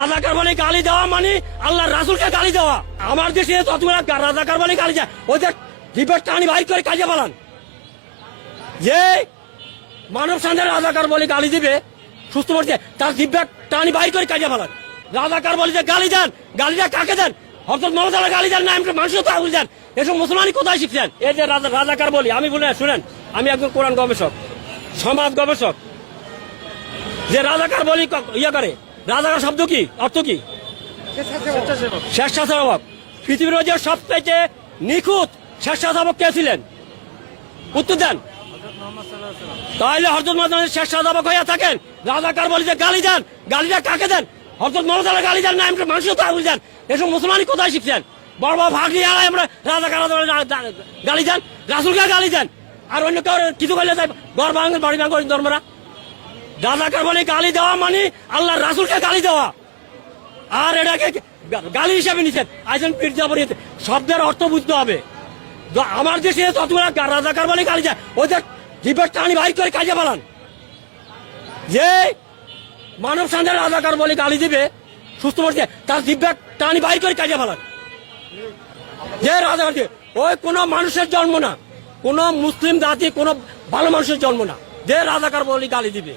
রাজাকার বলে গালি দেওয়া মানে আল্লাহ রাসুলকে গালি দেওয়া। আমার দেশে ততগুলা রাজাকার বলে গালি যায়, ওদের ডিবেট টানি বাইর করে কাজে পালান। যে মানব সন্ধানের রাজাকার বলে গালি দিবে সুস্থ করছে, তার ডিবেট টানি বাইর করে কাজে পালান। রাজাকার বলে যে গালি দেন, গালিটা কাকে দেন? হযরত মুহাম্মদ গালি দেন না মানুষের তো আগুন দেন। এসব মুসলমানই কোথায় শিখছেন? এই যে রাজাকার বলি, আমি বলে শুনেন, আমি একজন কোরআন গবেষক, সমাজ গবেষক। যে রাজাকার বলি ইয়ে করে, রাজাকার শব্দ কি, অর্থ কি? স্বেচ্ছাসেবক। পৃথিবীর যে সবচেয়ে নিখুঁত স্বেচ্ছাসেবক কে ছিলেন? উত্তর দেন। তাহলে হযরত মুহাম্মদ স্বেচ্ছাসেবক হয়ে থাকেন, রাজাকার বলি যে গালি দেন, গালিটা কাকে দেন? হযরত মুহাম্মদ গালি দেন না মানুষের তো আগুন দেন। এসব মুসলমানই কোথায় শিখছেন? বড় বড় ভাগলি আড়াই আমরা রাজাকার গালি দেন, রাসুলকে গালি দেন, আর অন্য কেউ কিছু করলে ঘর ভাঙেন, বাড়ি ভাঙেন ধর্মরা। রাজাকার বলে গালি দেওয়া মানে আল্লাহ রাসুলকে গালি দেওয়া, আর এটাকে গালি হিসাবে নিচ্ছেন। আইসেন পীরজাফর, শব্দের অর্থ বুঝতে হবে। আমার দেশে ততগুলা রাজাকার বলে গালি যায়, ওদের ডিবেট টানি বাইর করে কাজে পালান। যে মানব সন্ধানের রাজাকার বলে গালি দিবে সুস্থ করছে, তার ডিবেট টানি বাইর করে কাজে পালান। যে রাজাকার ওই কোনো মানুষের জন্ম না, কোন মুসলিম জাতি কোন ভালো মানুষের জন্ম না, যে রাজাকার বলে গালি দিবে।